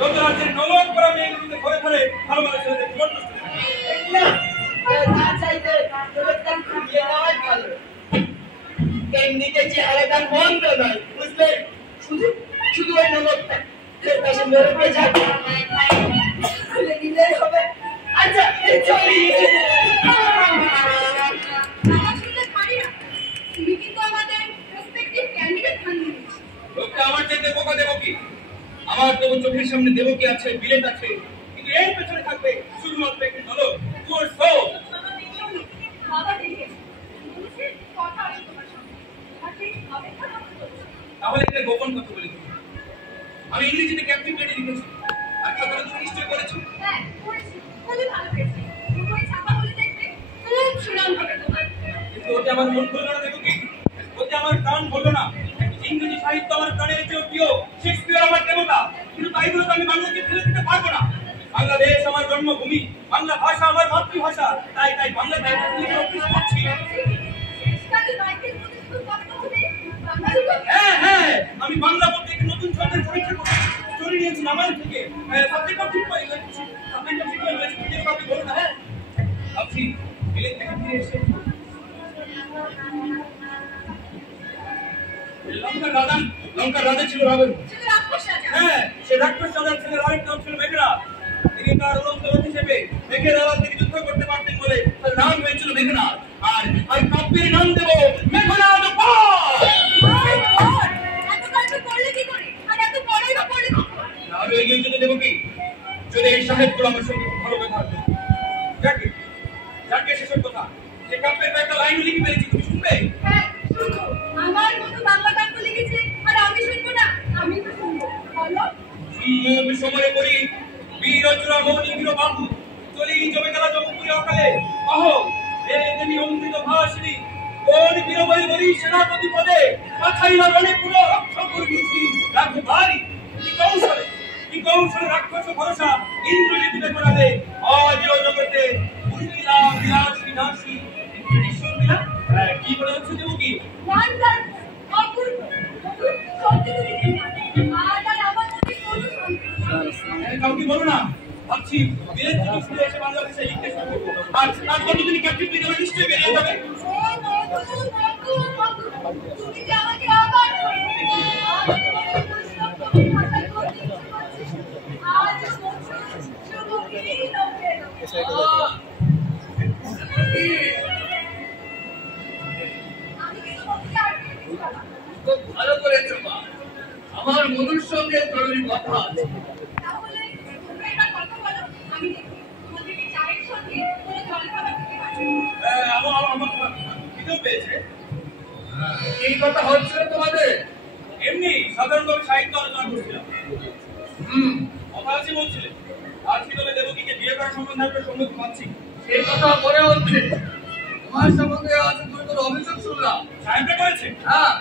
যত রাজ্যের নলক করা মেয়েগুলোকে ঘরে ঘরে ভালো ভালো ছেলেদের জীবন নষ্ট করে না চাইতে তোদেরটা খুলিয়ে দেওয়াই ভালো। এমনিতে চেহারাটা মন্দ নয়, বুঝলে? শুধু শুধু ওই নলকটা পাশে মেরে পেয়ে যাবে, খুলে দিলেই হবে। আচ্ছা চলি। আমার চাইতে বোকা দেবো কি? আমার তো চোখের সামনে দেবো কি আছে, বিলেট আছে, কিন্তু এর পেছনে থাকবে শুধুমাত্র একটি হলো তোর সো। তাহলে একটা গোপন কথা বলি, আমি ইংরেজিতে ক্যাপ্টেন পেটে লিখেছি, আর কথাটা তুমি নিশ্চয়ই করেছো। কিন্তু ওতে আমার মন ভুললো না, দেখো কি ওতে আমার প্রাণ ভুললো না। ইংরেজি সাহিত্য আমার প্রাণের চেয়েও প্রিয়, শেক্সপিয়ার আমার দেবতা, কিন্তু তাই বলে তো আমি বাংলাকে ফেলে দিতে পারবো না। বাংলাদেশ আমার জন্মভূমি, বাংলা ভাষা আমার মাতৃভাষা, তাই তাই বাংলাকে করছি। হ্যাঁ হ্যাঁ, আমি বাংলা বলতে একটি নতুন ছন্দের পরীক্ষা করছি, চলে নিয়েছি নামাল থেকে। সাবজেক্টটা ঠিক পাই, সাবজেক্টটা ঠিক পাই, আপনি বলুন না। হ্যাঁ ভাবছি বিলেত থেকে ফিরে এসে লঙ্কার রাজা ছিল রাবণ। হ্যাঁ, সে রাক্ষস রাজার ছেলের আরেক নাম ছিল মেঘনাদ। তিনি তার উড়ন্ত রথ হিসেবে মেঘের আড়াল থেকে যুদ্ধ করতে পারতেন বলে তার নাম হয়েছিল মেঘনাদ। আর কাব্যের নাম দেব মেঘনাদ পাল। আরো এগিয়ে যেতে দেবো কি? যদি এই সাহেবগুলো আমার সঙ্গে ভালো ব্যবহার করে। যাকে যাকে সেসব কথা, যে কাব্যের কয়েকটা লাইন লিখে পেরেছি, তুমি শুনবে? আমার মতো বাংলা কাব্য লিখেছে আর আমি শুনবো না? আমি তো শুনবো, বলো। সমরে করি বীর অচুরা মৌনি বীর বাহু, চলি জমে গেল জমপুরে অকালে। আহো হে দেবী অমৃত ভাসিনী, কোন বীরবলি বলি সেনাপতি পদে, পাঠাইল রণে পুরো রক্ষা করবি রাজবাড়ি। কি কৌশলে রাক্ষস ভরসা ইন্দ্রজিৎ করালে, আজ জগতে উর্মিলা বিরাজ বিনাশী। কি বলে হচ্ছে দেবো কি? কাউকে বলো না, ভাবছি বিলেত থেকে ফিরে এসে বাংলা ভাষায় লিখতে শুরু করবো। আর তারপর যদি ক্যাপ্টেন বিদ্যালয় নিশ্চয়ই বেরিয়ে যাবে। ভালো করেছো মা, আমার মনুর সঙ্গে জরুরি কথা আছে। এই কথা হচ্ছিল তোমাদের? এমনি সাধারণভাবে সাহিত্য আলোচনা করছিলাম। অপরাধী বলছিলেন আর কি তবে দেবকীকে বিয়ে করার সম্বন্ধে একটা সম্মতি পাচ্ছি। সেই কথা মনে হচ্ছে। তোমার সম্বন্ধে আজ গুরুতর অভিযোগ শুনলাম। সাহেবটা করেছে? হ্যাঁ,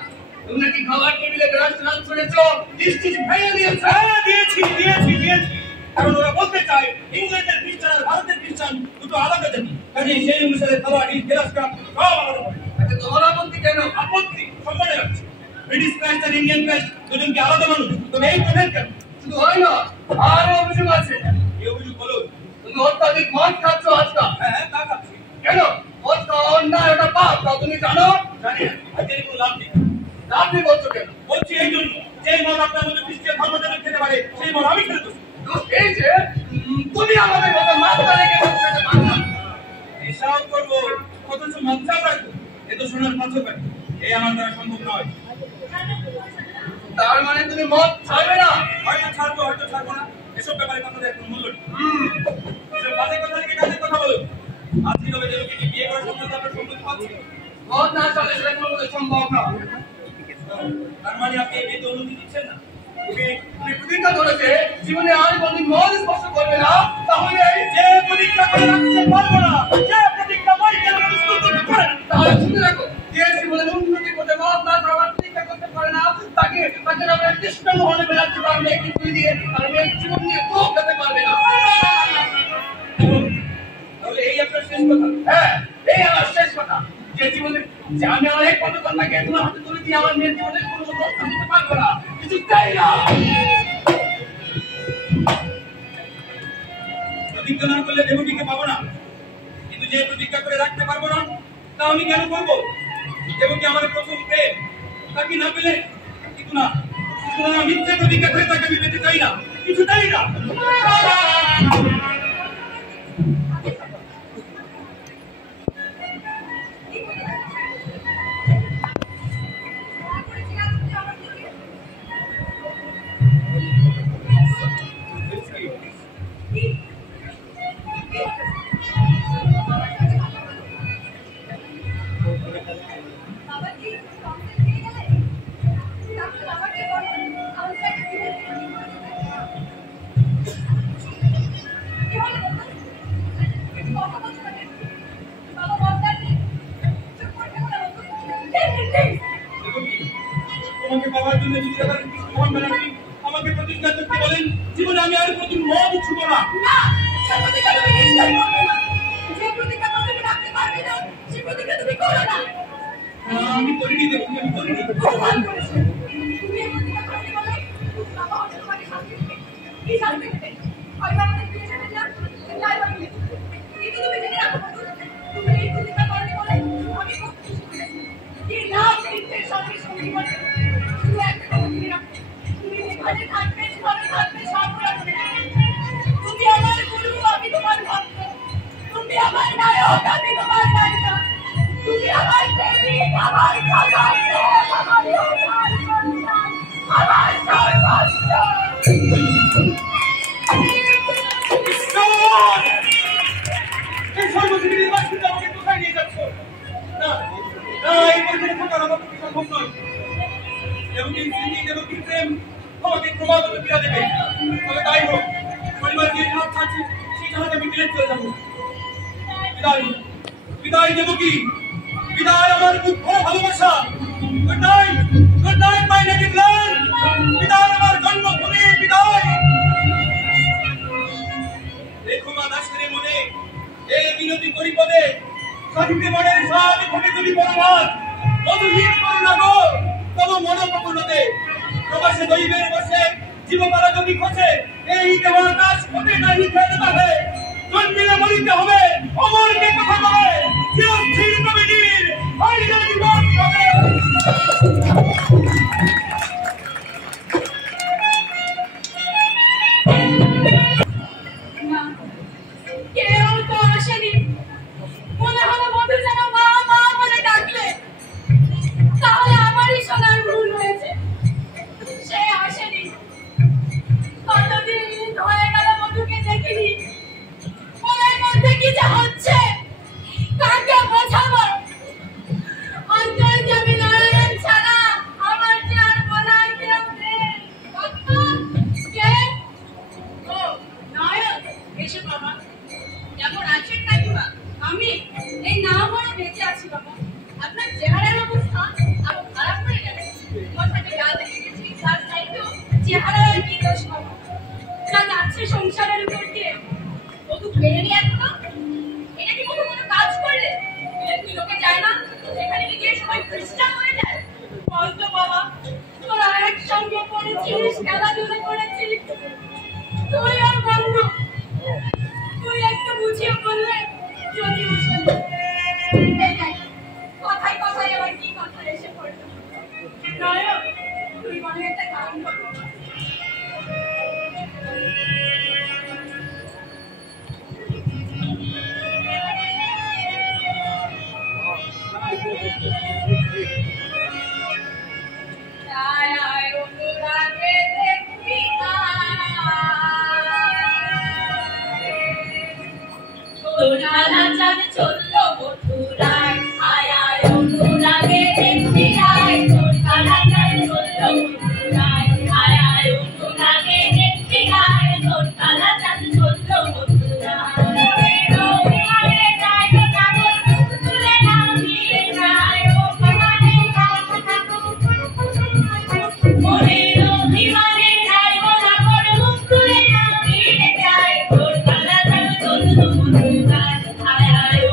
তুমি নাকি খাবার টেবিলে গ্লাস নাম শুনেছো, ডিশ ভেঙে দিয়েছো। হ্যাঁ দিয়েছি দিয়েছি দিয়েছি, কারণ ওরা বলতে চায় ইংল্যান্ডের খ্রিস্টান আর ভারতের খ্রিস্টান দুটো আলাদা জাতি, কাজে সেই অনুসারে খাবার ডিশ গ্লাস কাপ সব আলাদা। আচ্ছা তোমার আপত্তি কেন? আপত্তি সম্মানে রাখছে। ব্রিটিশ ক্রাইস্ট আর ইন্ডিয়ান ক্রাইস্ট দুজনকে আলাদা মানুষ, তবে এই প্রভেদ কেন? শুধু হয় না, আরো অভিযোগ আছে। এই অভিযোগ বলুন। তুমি অত্যাধিক মদ খাচ্ছ আজকাল। হ্যাঁ তা খাচ্ছি। কেন? মদ খাওয়া অন্যায়, ওটা পাপ, তা তুমি জানো? জানি না, আজকে কোনো লাভ নেই। লাভ নেই বলছো কেন? বলছি এই জন্য, যেই মদ আপনার মধ্যে খ্রিস্টান ধর্মযাজক খেতে পারে সেই মদ আমি খেতে দেবো। এই যে তুমি আমাদের মতো মাথা রেখে বলতে পারো না। হিসাব করবো অথচ মঞ্চাও রাখবো, এ তো শোনার পাথর কাটে, এই আমার দ্বারা সম্ভব নয়। তার মানে তুমি মদ ছাড়বে না? হয়তো ছাড়বো হয়তো ছাড়বো না, এসব ব্যাপারে কথা দেওয়ার কোনো মূল্য নেই। এসব কাজের কথা থেকে কাজের কথা বলুন। আজকে তবে দেবকীকে বিয়ে করার সম্বন্ধে আমরা সম্মতি পাচ্ছি। মদ না ছাড়লে সেটা কোনো সম্ভব না। তার মানে আপনি এই বিয়েতে অনুমতি দিচ্ছেন না? তুমি প্রতিজ্ঞা করেছে জীবনে আর কোনদিন মদ স্পর্শ করবে না, তাহলে যে প্রতিজ্ঞা করে রাখতে পারবো না, যে প্রতিজ্ঞা মাইকেল মানুষ করতে পারে না, তাহলে শুনে রাখো, যে জীবনে উন্নতি করতে মদ না খাওয়ার প্রতিজ্ঞা করতে পারে না, তাকে আমরা কৃষ্ণ মহলে বেড়াতে পারবে, কিন্তু দিয়ে আর মেয়ের জীবন নিয়ে তো খেতে পারবে না। তাহলে এই আপনার শেষ কথা? হ্যাঁ, এই আমার শেষ কথা। যে জীবনে যে আমি অনেক পদকন্যাকে তোমার হাতে তুলে দিয়ে আমার মেয়ের জীবনে কোনো রক্ষা দিতে পারবো না, কিছু চাই না। প্রতিজ্ঞা না করলে দেবকীকে পাবো না, কিন্তু যে প্রতিজ্ঞা করে রাখতে পারবো না তা আমি কেন করবো? দেবকী আমার প্রথম প্রেম, তাকে না পেলে কিন্তু না, মিথ্যে প্রতিজ্ঞা করে তাকে আমি পেতে চাই না, কিছুটাই না। তোমাকে পাওয়ার জন্য আমাকে প্রতিজ্ঞা করতে বলেন, জীবনে আমি আর প্রতি মদ ছুবো না। আমি করিনি দেবকী, আমি করিনি। তুমি আমার গুরু, আমি তোমার ভক্ত। তুমি আমার নায়ক, আমি তোমার নায়িকা। তুমি আমার প্রেমিক, আমার আমার সর্বস্ব। এই সর্বজীবী নির্বাচিত আমাকে কোথায় নিয়ে যাচ্ছ? না না, এই পরিবারে থাকার আমার পক্ষে সম্ভব নয়। দেবকীর স্মৃতি, দেবকীর প্রেম আমাকে ক্রমাগত পীড়া দেবে। তবে তাই হোক, পরিবার যে জাহাজ ছাড়ছে সেই জাহাজে আমি বিলেত চলে যাবো। বিদায় বিদায় দেবকী, বিদায় আমার দুঃখ ভালোবাসা। গুড নাইট মাই নেটিভ ল্যান্ড। বিদায় আমার জন্মভূমি, বিদায়। দেখো মা দাসের মনে এই বিনতি পরিপদে সাধিতে মনের সাধ ঘটে যদি পরমাদ মধুহীন করুণা গো তব মনোপ্রফুল্লতে প্রবাসে দৈবের বসে জীবপালা যদি খোঁজে এই দেওয়ার কাজ হতে নাহি খেতে পাবে। জন্মিলে মরিতে হবে, অমরকে কথা বলে চিরস্থির কবিনীর হারিয়ে জীবন হবে। কেউ তো আসেনি। মনে হলো মধু যেন মা মা বলে ডাকলে। তাহলে আমারই শোনার ভুল হয়েছে। সে আসেনি। কতদিন হয়ে গেল মধুকে দেখিনি। মনের মধ্যে কি যে হচ্ছে কাকে বোঝাবো? অন্তর্যামী নারায়ণ ছাড়া আমার যে আর বলার কেউ নেই। কে? ও নারায়ণ, এসো বাবা। কেমন আছেন কাকিমা? আমি এই না মরে বেঁচে আছি বাবা। আপনার চেহারার অবস্থা আরো খারাপ হয়ে গেছে। কথাটা যা দেখে গেছি তার চাইতেও চেহারার আর কি দোষ বাবা? যা যাচ্ছে সংসারের উপর দিয়ে ও তো মেনে নিয়ে এখনো। এটা কি কোনো কাজ করলে কি লোকে যায় না? সেখানে কি গিয়ে সবাই খ্রিস্টান হয়ে যায়? বলতো বাবা, তোরা একসঙ্গে পড়েছিস, খেলাধুলা করেছিস, তুই আর বন্ধু। তুই একটু বুঝিয়ে বললে যদিও শুনবে। কথায় কথায় আবার কি কথা এসে পড়লো। নায়ক, তুই মনে একটা গান করবো। অনুরাগে দেখবি তোরা চাঁদ চললো মথুরায়, আয় আয় অনুরাগে দেখবি রায়। তোর কালা চাঁদ চললো মথুরায়, আয় আয় অনুরাগে দেখবি রায়। তোর কালা চাঁদ চললো মথুরায়। আয় আয়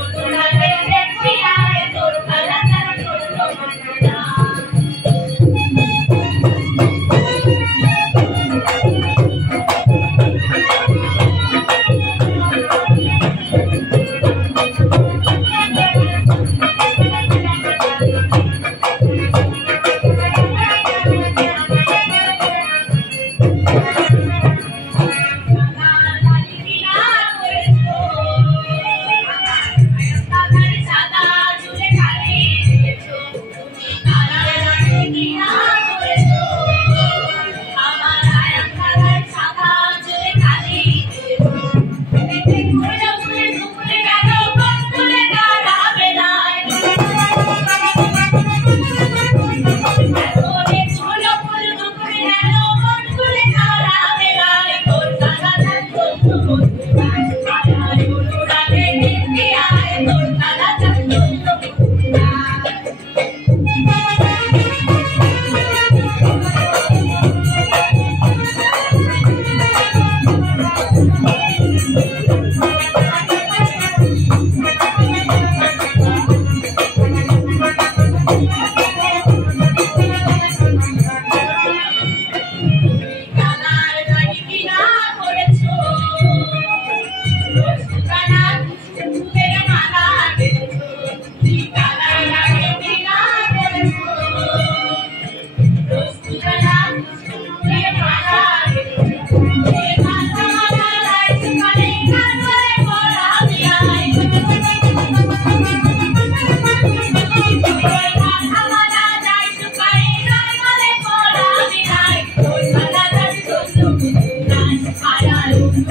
আমি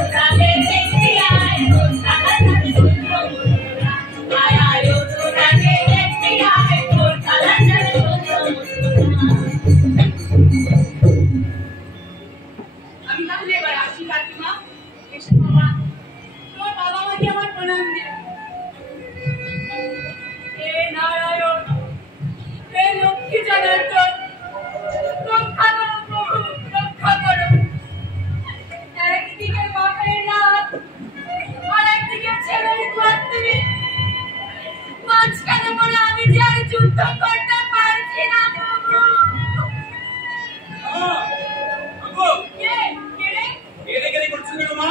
তাহলে এবার আসি কাকিমা। এসে বাবা, তোমার বাবা মাকে আমার প্রণাম দিও। হে নারায়ণ, হে লক্ষ্মী জনার্দন, রক্ষা করো প্রভু, রক্ষা করো। একদিকে বাপের রাত, আর একদিকে ছেলের কুয়াত্তরি, মাঝখানে পড়ে আমি যে আর যুদ্ধ করতে পারছি না প্রভু। কে কে রে? এদিকে করছো কেন মা?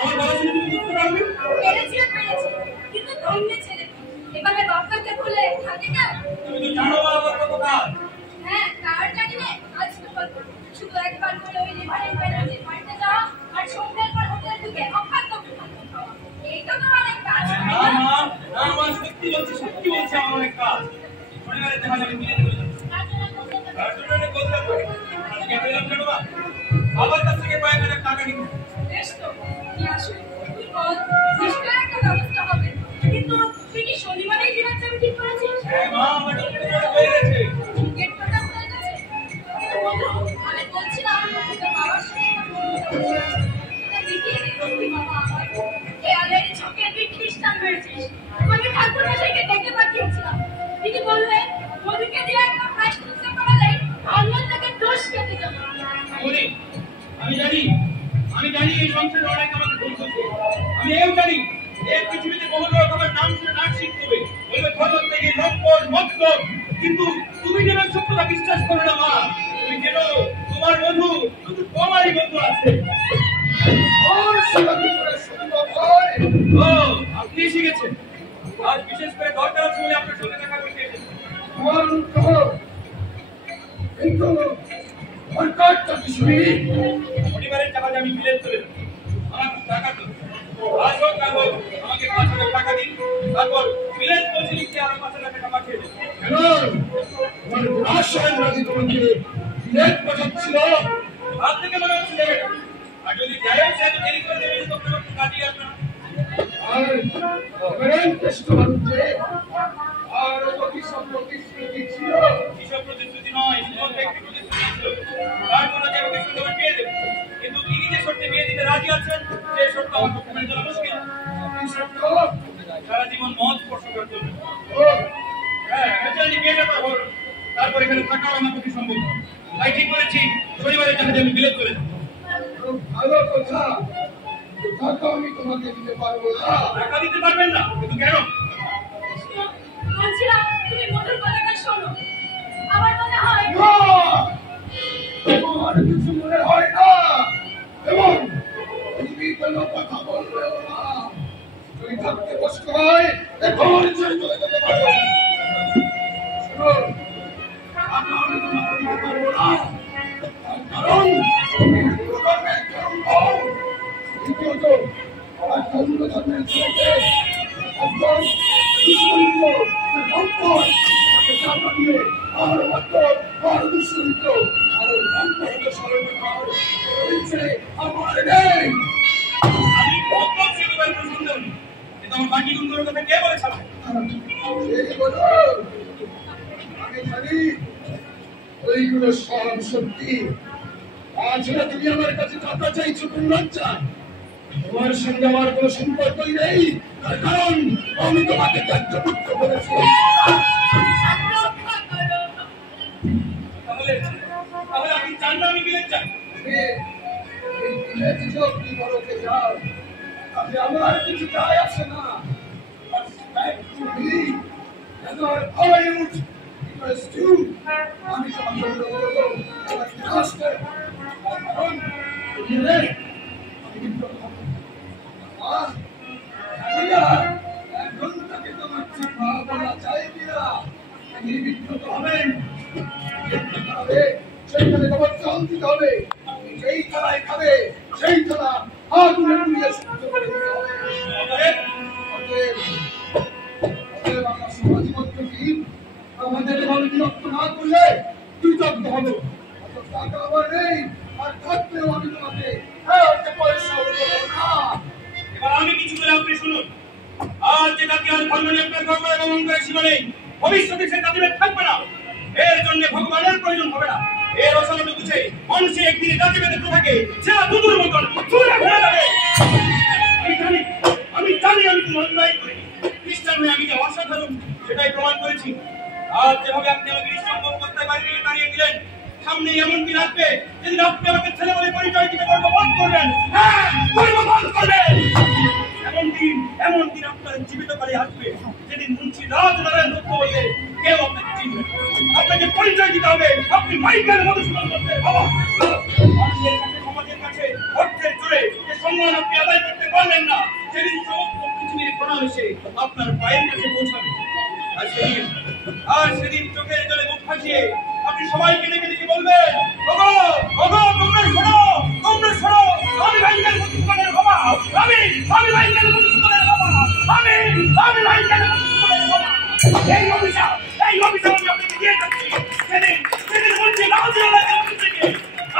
আমার বাবা শুনে তুমি বুঝতে পারবে? পেরেছি, কিন্তু ধন্য ছেলে এভাবে বাপকে ভুলে থাকে না। তুমি তো জানো মা আমার কত কাজ। হ্যাঁ, তার জানি না। আজ তো শুধু একবার করে ওই লিভারের ব্যানার্জির বাড়িতে যাওয়া আর সন্ধ্যার পর হোটেল ঢুকে অখাদ্য খাওয়া, এইটা তো অনেক কাজ। না মা, না মা, সত্যি বলছি আমার অনেক কাজ। শনিবারে দেখা যাবে মিলে চলে যাবে। তার জন্য অনেক বলতে হবে। আজকে এলাম কেন মা? বাবার কাছ থেকে কয়েক হাজার টাকা নিতে। বেশ তো, তুই আসুন, তুই বল, নিশ্চয় একটা ব্যবস্থা হবে। কিন্তু তুই কি শনিবারেই দিনের চাবি ঠিক করেছিস? হ্যাঁ মা, আমার টিকিট হয়ে গেছে। টিকিট কাটা হয়ে গেছে? কিন্তু বন্ধু, আমি বলছিলাম তোর বাবার সঙ্গে একটা বন্ধুত্ব হয়েছে। এটা দেখিয়ে দেখি বাবা আমার খেয়ালের ঝোঁকে তুই খ্রিস্টান হয়েছিস। আমি ঠাকুর মশাইকে ডেকে পাঠিয়েছিলাম। তিনি বললেন মধুকে দিয়ে একটা প্রায়শ্চিত্ত করালে আল্লাহ তাকে দোষ কেটে যাবে। আমি জানি এই সংসারে অনেক আমাকে ভুল করছে। আমি এও জানি এই পৃথিবীতে বহু লোক আমার নাম শুনে নাচ শিখতে হবে, বলবে খবর থেকে নকল মতলব। কিন্তু তুমি যেন সত্যতা বিশ্বাস করো না মা। তুমি যেন তোমার বন্ধু শুধু তোমারই বন্ধু আছে। ও, আপনি এসে গেছেন। আজ বিশেষ করে দরকার আছে বলে আপনার সঙ্গে দেখা করতে এসেছি। পরিবারের টাকা আমি মিলে চলে যাবো। আমার টাকা তো আজ হোক কাল হোক আমাকে 5,000 টাকা দিন, তারপর মিলেজ পৌঁছে লিখতে আরো 5,000 টাকা পাঠিয়ে দেবো। হাত থেকে মনে হচ্ছে দেবে না। আর যদি যায় সে তো দেরি করে দেবে, তো কোনো কাজই আসবে না। এসব প্রতিশ্রুতি নয়, সুমন ব্যক্তি প্রতিশ্রুতি ছিল। তার কোনো জায়গাকে সুন্দর পেয়ে দেবে। কিন্তু তিনি যে সত্যি বিয়ে দিতে রাজি আছেন, সে সত্য আমার পক্ষে মেনে চলা মুশকিল। সারা জীবন মদ স্পর্শ করে চলবে। হ্যাঁ, বেচারি বিয়েটা তো হল, তারপর এখানে থাকাও আমার পক্ষে সম্ভব নয়। তাই ঠিক করেছি শনিবারের জাহাজে আমি বিলেত করে দেবো। ভালো কথা, টাকা আমি তোমাকে দিতে পারবো না। টাকা দিতে পারবেন না? কিন্তু কেন? বলছিলাম তুমি মধুর কথাটা শোনো। আমার মনে হয় তোমার কিছু মনে হয় না, এবং তুমি কোনো কথা বলবেও না। তুমি থাকতে কষ্ট হয়, এখন ছেড়ে চলে যেতে পারো। শোনো, টাকা আমি তোমাকে দিতে পারবো না, কারণ তুমি হিন্দু ধর্মের একজন হও। দ্বিতীয়ত, একটা অন্য ধর্মের ছেলেকে একজন দুষ্কৃত সম্পদ তাকে টাকা দিয়ে আর মাত্র আর দুষ্কৃত আর সম্পদ সরকার হয়েছে আমার নেই। আমি কত শনিবার পছন্দ করি, কিন্তু আমার বাকি গুণগুলোর কথা কে বলে ছাড়বে? এই বলো, আমি জানি ওইগুলো সব সত্যি। আজ তুমি আমার কাছে টাকা চাইছো কোন লজ্জা? তোমার সঙ্গে আমার কোনো সম্পর্কই নেই, তার কারণ আমি তোমাকে ত্যাজ্যমুক্ত করেছি। তাহলে আপনি চান না আমি বিলেত যাই? কি বলো কে যাও, তাতে আমার কিছু যায় আসে না। আমি এখন তাকে তোমার চিঠা বলা যায় কিনা, তিনি বিখ্যাত হবেন, সেইখানে তোমার চাল দিতে হবে। সেই থালায় খাবে, সেই থালা আগুনে পুড়িয়ে শুদ্ধ করে দিতে হবে। আমার সমাজপত্র কি আমাদের এভাবে বিরক্ত না করলে কৃতজ্ঞ হবো। টাকা আমার নেই, আর থাকলেও আমি তোমাকে পয়সা অবমান করে সীমা নেই, ভবিষ্যতে সে জাতিভেদ থাকবে না। এর জন্য ভগবানের প্রয়োজন হবে না। এর রচনাটা বুঝে মানুষে একদিন জাতিভেদে থাকে, সে দুদুর মতন চুরে ভরে যাবে। আমি জানি আমি কোনো অন্যায় করিনি। খ্রিস্টান হয়ে আমি যে অসাধারণ সেটাই প্রমাণ করেছি। আর যেভাবে আপনি আমাকে নিঃসম্ভব করতে বাইরে থেকে তাড়িয়ে দিলেন, সামনে এমন দিন আসবে যেদিন আপনি আমাকে ছেলে বলে পরিচয় দিতে গর্ববোধ করবেন। হ্যাঁ, গর্ববোধ করবেন। এমন দিন আপনার জীবিতকালে আসবে যেদিন মুন্সি রাজনারায়ণ দত্ত বললে কেউ আপনাকে চিনবে, আপনাকে পরিচয় দিতে হবে আপনি মাইকেল মধুসূদন দত্তের বাবা। মানুষের কাছে, সমাজের কাছে অর্থের জোরে যে সম্মান আপনি আদায় করতে পারলেন না, সেদিন সমস্ত পৃথিবীর কোণা এসে আপনার পায়ের কাছে পৌঁছাবে। আর সেদিন চোখের জলে মুখ ভাসিয়ে আপনি সবাইকে ডেকে ডেকে বলবেন, ওগো ওগো তোমরা শোনো, তোমরা শোনো, আমি মাইকেল মধুসূদনের বাবা, আমি মাইকেল মধুসূদনের বাবা, আমি মাইকেল মধুসূদনের বাবা। এই অভিশাপ আমি আপনাকে দিয়ে যাচ্ছি। সেদিন বলছি রাজনারায়ণ থেকে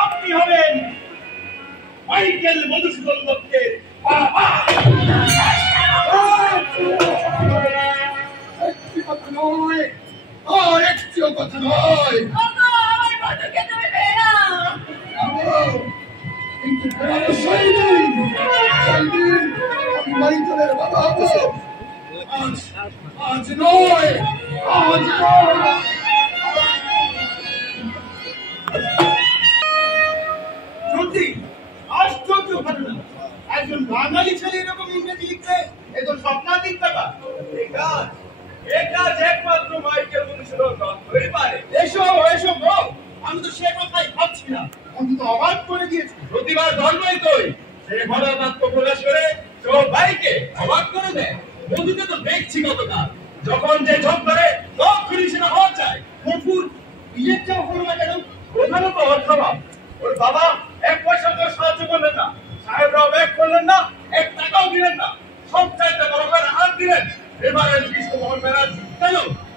আপনি হবেন মাইকেল মধুসূদন দত্তের বাবা। একটি কথা নয়, আর একটিও কথা নয়। আমার বধূকে তুমি ফেরাও। কিন্তু ফেরানো সেইদিন আমি মাইকেলের বাবা হবো। আজ নয়, আজ নয়। সত্যি আশ্চর্য ঘটনা। একজন বাঙালি ছেলে এরকম ইংরেজি লিখছে, এ তো স্বপ্নাতীত ব্যাপার। এই কাজ একমাত্র মাইকেল মধুসূদন দত্তই পারে। এসো বল, আমি তো সে কথাই ভাবছি না, অন্তত অবাক করে দিয়েছি। প্রতিবার ধর্মই তোই সে ঘটনাত্ম প্রকাশ করে সবাইকে অবাক করে দেয়। মধুকে তো দেখছি কতটা, যখন যে ঝোঁক ধরে তখনই সেটা হওয়া চায়। মধুর বিয়ের চাও হলো না কেন? প্রধানত অর্থাভাব। ওর বাবা এক পয়সা করে সাহায্য করলেন না, সাহেবরাও ব্যাগ করলেন না, এক টাকাও দিলেন না, সব চাইতে বড় হাত দিলেন এবারে কৃষ্ণমোহন ব্যানার্জি।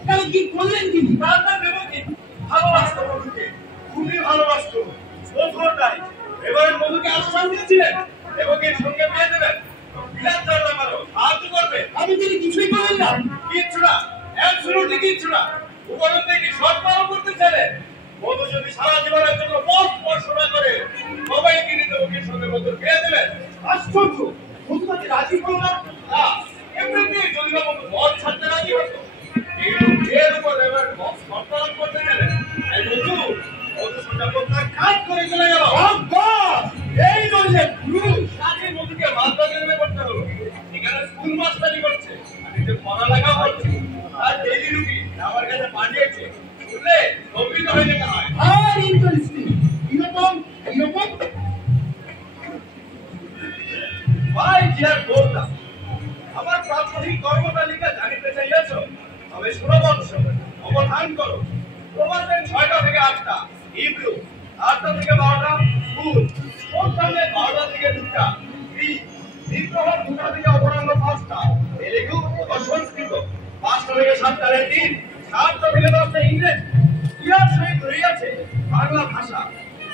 কেন কি করলেন? তিনি ভালোবাসত মধুকে, খুবই ভালোবাসত। ওঠোটাই এবারে মধুকে আশ্বাস দিয়েছিলেন এবকের সঙ্গে বিয়ে দেবেন, বিলাস চাইলে পারো সাহায্য করবে। আমি তিনি কিছুই বলেন না, কিচ্ছু না, অ্যাবসলিউটলি কিচ্ছু না। উপরন্ত কি সৎ পালন করতে চাইলেন। মধু যদি সারা জীবনের জন্য পথ পড়াশোনা করে সবাইকে নিতে ওকের সঙ্গে মধুর বিয়ে দেবেন। আশ্চর্য, মধু তাকে রাজি হল না। এমনিতে যদি না মধু মদ ছাড়তে রাজি হতো, কিন্তু এর উপর এবার মদ সৎ করতে গেলেন। এই মধু সোজা প্রত্যাখ্যান করে চলে গেল। এই নইলে পুরুষ সাথে মধুকে মাদ্রাসে নেমে পড়তে হলো। এখানে স্কুল মাস্টারি করছে, আমি যে পড়ালেখা করছি আর ডেইলি রুটিন আমার কাছে পাঠিয়েছে। বুঝলে অভিজ্ঞ হয়ে যেতে হয়। আর ইন্টারেস্টিং এরকম ভাই ডিয়ার বলতাম, আমার প্রাথমিক কর্মতালিকা জানিতে চাইয়াছ, তবে শোনো বৎস, অবধান করো। তোমাদের 6টা থেকে 8টা হিব্রু, 8টা থেকে 12টা স্কুল, মধ্যাহ্নে 12টা থেকে 2টা গ্রিক, দ্বিপ্রহর 2টা থেকে অপরাহ্ন 5টা তেলেগু ও সংস্কৃত, 5টা থেকে 7টা ল্যাটিন, 7টা থেকে 10টা ইংরেজি। ইহার সহিত রইয়াছে বাংলা ভাষা,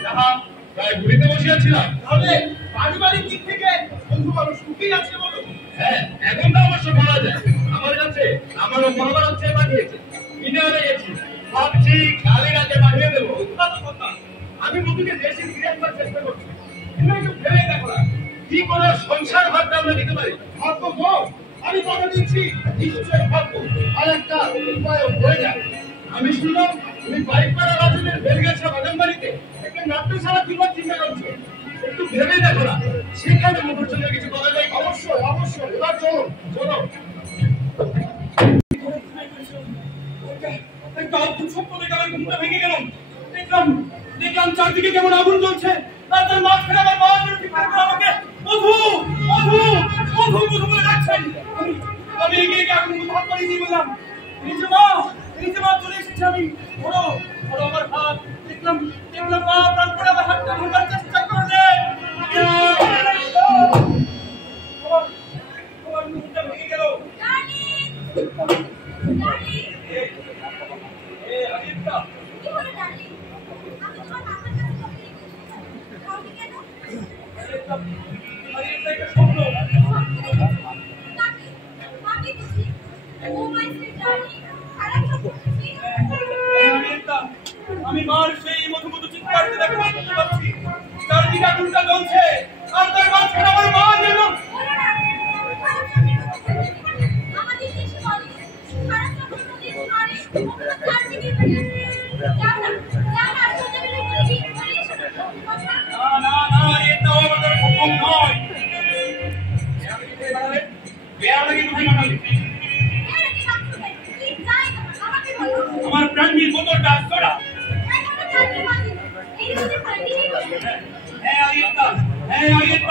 যাহা প্রায় ভুলিতে বসিয়াছিলাম। তাহলে পারিবারিক দিক থেকে বন্ধু মানুষ সুখী আছে বলো? হ্যাঁ, এখন তো অবশ্য বলা যায়। আমার কাছে আমার মহাভারত চেয়ে পাঠিয়েছে, কিনে আনে গেছি, ভাবছি কালি রাতে পাঠিয়ে দেবো। কথা আমি মধুকে দেশে ফিরে আনবার চেষ্টা করছি। তুমি একটু ভেবে দেখো না, কি করে সংসার ভাবটা আমরা নিতে পারি। ভাববো, আমি কথা দিচ্ছি নিশ্চয়ই ভাববো। আর একটা উপায় হয়ে যাবে। আমি শুনলাম তুমি বাইকপাড়া রাজনের বেলগাছা বাগানবাড়িতে একটা নাট্যশালা কিংবার চিন্তা করছো। একটু ভেবে দেখো না, সেখানে মধুর জন্য কিছু করা যায়। অবশ্যই এবার চলো। একটা অদ্ভুত স্বপ্ন দেখে আমার ঘুমটা ভেঙে গেল। দেখলাম চারদিকে কেমন আগুন জ্বলছে, আর তার মাঝখানে আমার মা আমাকে মধু বলে ডাকছেন। আমি এগিয়ে গিয়ে আগুন হাত পাড়িয়ে দিয়ে বললাম, নিচে মা চলে এসেছে। আমি বড় আমার হাত দেখলাম মা তারপরে আমার হাতটা ভাঙার চেষ্টা করলে আমার ঘুমটা ভেঙে গেল। Oh my God!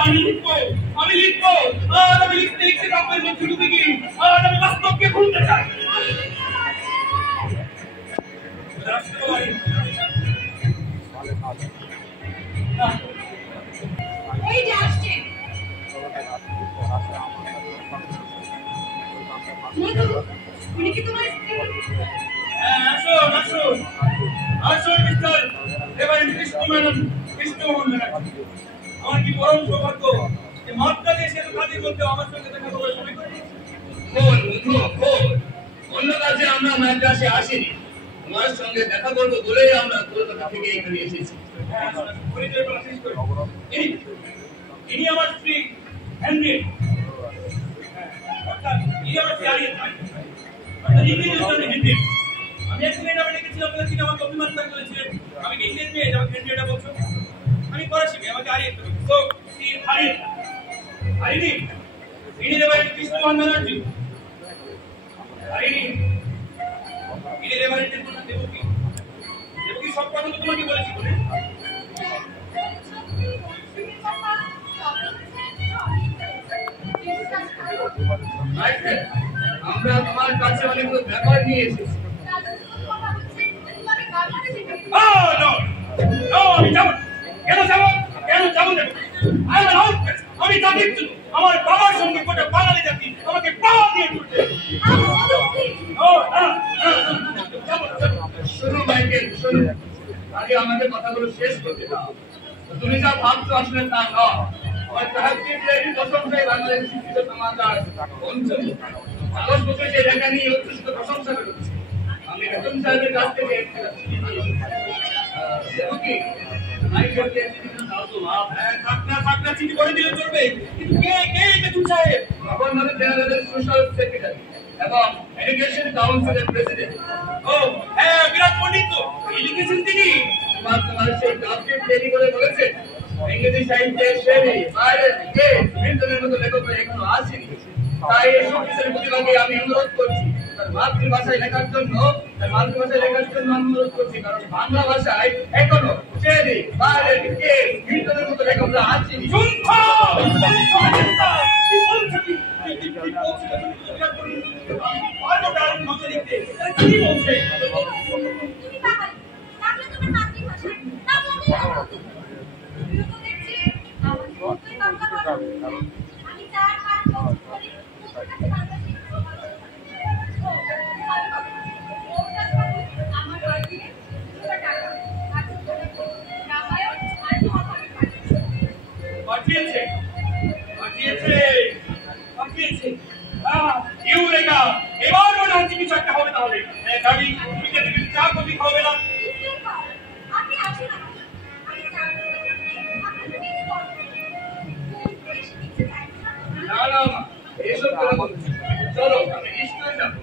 আমি লিখবো আর আমি লিখতে লিখতে কাপড়ের মধ্যে ডুবে গিয়ে আর আমি বাস্তবকে ভুলতে চাই। এই যে আসছে মধু, উনি কি তোমার স্ত্রী? আসুন আসুন আসুন মিস্টার রেভারেন্ড কৃষ্ণমোহন ব্যানার্জি। আমার কি পরম সৌভাগ্য যে মাত্রা দিয়ে সে কাজের মধ্যে আমার সঙ্গে দেখা করার সময় করে। অন্য কাজে আমরা ম্যাড্রাসে আসিনি, তোমার সঙ্গে দেখা করবো বলেই আমরা কলকাতা থেকে এখানে এসেছি। পরিচয় করা শেষ করি। ইনি আমার স্ত্রী হেনরিয়েট, অর্থাৎ ইনি আমার প্যারিয়েট ভাই, অর্থাৎ হিন্দি। আমি একদিন এটা দেখেছিলাম, তিনি আমাকে অভিমান করে বলেছিলেন আমি কি ইংরেজ মেয়ে, আমাকে হেনরিয়েটা বলছো। আমি ফরাসি মেয়ে, আমাকে আরিয়েট বলছো। তো আরিনি ইনি রেভারেন্ড কৃষ্ণমোহন ব্যানার্জি। আরিনি ইনি রেভারেন্ডের কন্যা দেবকী। দেবকী সব কথা তো তোমাকে বলেছি বলে। আমরা তোমার কাছে অনেকগুলো ব্যাপার নিয়ে এসেছি। আমি যাব কেন যাব কেন যাব না? আমি জাতির জন্য আমার বাবার সঙ্গে গোটা বাঙালি জাতি আমাকে পাওয়া দিয়ে তুলছে। শোনো মাইকেল, শোনো, আগে আমাদের কথাগুলো শেষ করতে দাও। তুমি যা ভাবছো আসলে তা নয়। আমার সাহেবজির লেডি প্রশংসায় বাংলাদেশ শিক্ষিত সমাজ আর অঞ্চল কাগজ পত্রে যে লেখা নিয়ে উচ্ছ্বসিত প্রশংসা করছে। আমি বেতন সাহেবের কাছ থেকে মাইকেলকে দাও তো ভাব। থাকনা চিঠি করে দিলে চলবে, কিন্তু কে বেতন সাহেব? গভর্নর জেনারেলের সোশ্যাল সেক্রেটারি এবং এডুকেশন কাউন্সিলের প্রেসিডেন্ট। ও হ্যাঁ, বিরাট পণ্ডিত তো। এই লিখেছেন তিনি। তোমার সেই ডক্টরেট তৈরি করে বলেছে ইংরেজি সাহিত্যের শ্রেণী বাইরে কে মিল্টনের মতো লেখক এখনো আসেনি। তাই এইসব বিষয়ের প্রতিভাগে আমি অনুরোধ করছি তার মাতৃভাষায় লেখার জন্য আমি অনুরোধ করছি, কারণ বাংলা ভাষায় এখনো শ্রেণী বাইরে কে মিল্টনের মতো লেখকরা আসেনি। এবার মনে হচ্ছে কিছু একটা হবে। তাহলে চা কফি খাবে না? না না এসব চলো আমি নিশ্চয়ই যাবো।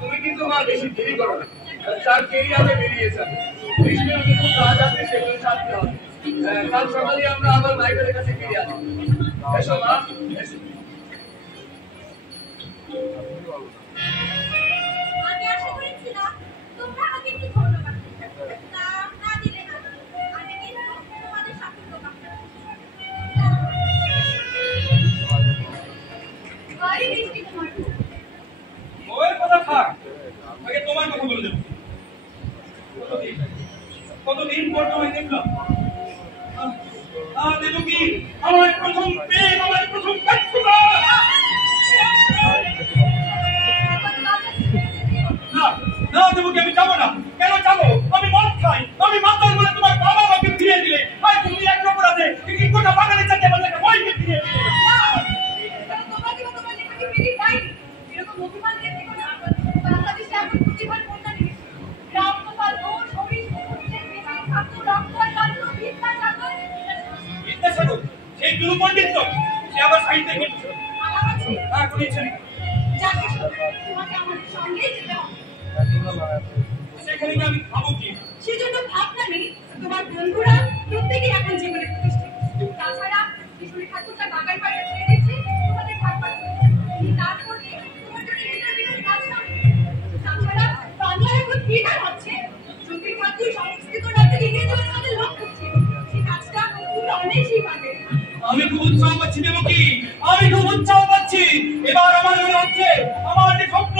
তুমি কিন্তু মা বেশি দেরি করো না, চার কেরিয়ারে বেরিয়ে যাবে। খুব কাজ আছে, সেগুলো সারতে হবে। কাল সকালে আমরা আবার মাইকেলের কাছে ফিরে আসবো। এসো মা, এসো। আমি আশা করেছিলাম তোমরা আমাকে একটু ধন্যবাদ দেবে, না দিলে না। আমি কিন্তু তোমাদের সাফল্য কামনা করি। মিষ্টি তোমার ওর কথা থাক, আগে তোমার কথা বলে দেবো। কতদিন পর তোমায় দেখলাম। দেবকী, আমার প্রথম প্রেম, আমার প্রথম ব্যর্থতা। না দেবকী, আমি যাবো না। কেন যাবো? আমি মদ খাই, আমি মাতাল বলে তোমার বাবা আমাকে ফিরিয়ে দিলে। আর তুমি এক নম্বর আছে কি গোটা বাঙালি চাচ্ছে আমাদের বইকে ফিরিয়ে দিলে। তোমাকে তোমার লেখাকে ফিরিয়ে দেয় এরকম অভিমানকে দেখো না। বাংলাদেশে এখন প্রতিভার কন্যা নেই। রামগোপাল ঘোষ, হরিশ মুখোপাধ্যায়, বিজয় ঠাকুর, ডক্টর কালু, বিদ্যাসাগর। বিদ্যাসাগর সেই গুরু পণ্ডিত তো, সে আবার সাহিত্যে গেছে। হ্যাঁ, কোনো ইচ্ছে নেই। যাকে তোমাকে আমাদের সঙ্গে যেতে হবে। সেখানে আমি খাবো কি? সেজন্য ভাবনা নেই। তোমার বন্ধুরা প্রত্যেকেই এখন জীবনে প্রতিষ্ঠিত। তাছাড়া কিশোরী ঠাকুরটা বাগান বাড়িতে ছেড়ে দিচ্ছে তোমাদের থাকবার। তারপরে তোমার জন্য ইন্টারভিউ কাজ হবে। তাছাড়া বাংলা এখন ফিগার হচ্ছে। জ্যোতি ঠাকুর সংস্কৃত নাটক ইংরেজি আমাদের লোক করছে। সেই কাজটা তুমি অনেক আমি খুব উৎসাহ পাচ্ছি দেবকী, আমি খুব উৎসাহ পাচ্ছি। এবার আমার মনে হচ্ছে আমার যে স্বপ্ন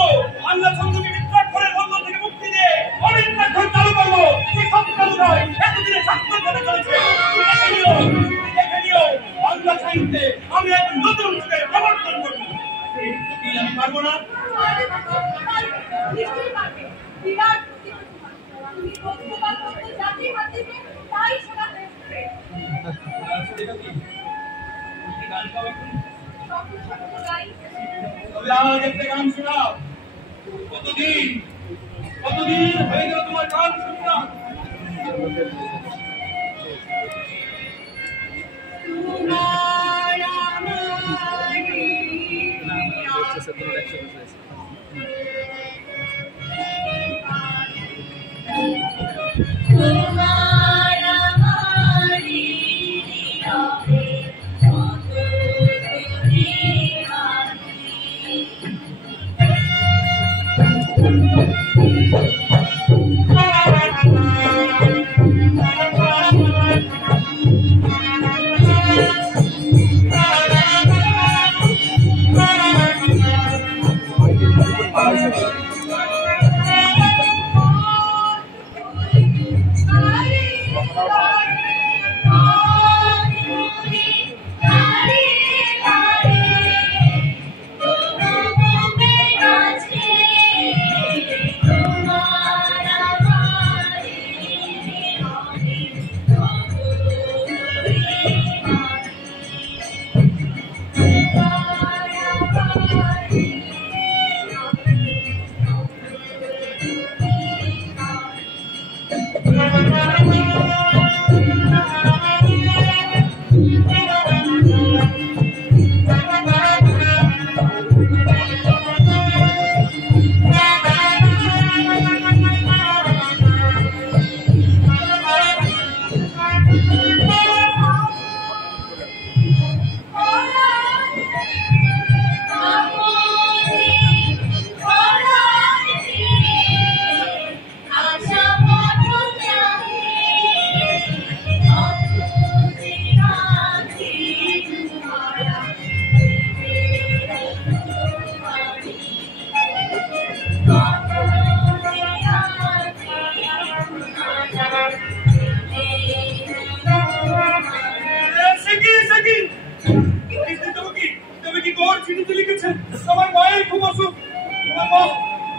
আল্লাহ চন্দ্রকে মিত্রাক্ষরের বন্ধন থেকে মুক্তি দিয়ে অমিত্রাক্ষর চালু করবো, সেই স্বপ্ন নয় এতদিনে সার্থক হতে চলেছে। দেখে নিও বাংলা সাহিত্যে আমি এক নতুন যুগের প্রবর্তন করবো। আমি পারবো না? নিশ্চয়ই পারবে। বিরাট তুমি প্রতিবাদ করতে জাতি হাতিকে তাই শোনা হয়েছে। গান গাও এখন? সকল গাই। তবে আজ একটা গান শোনাও। কতদিন হয়ে গেল তোমার গান শুনলাম।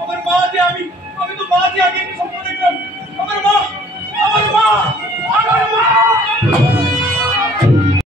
আমার মা যে আমি তো মা যে আগে স্বপ্ন দেখলাম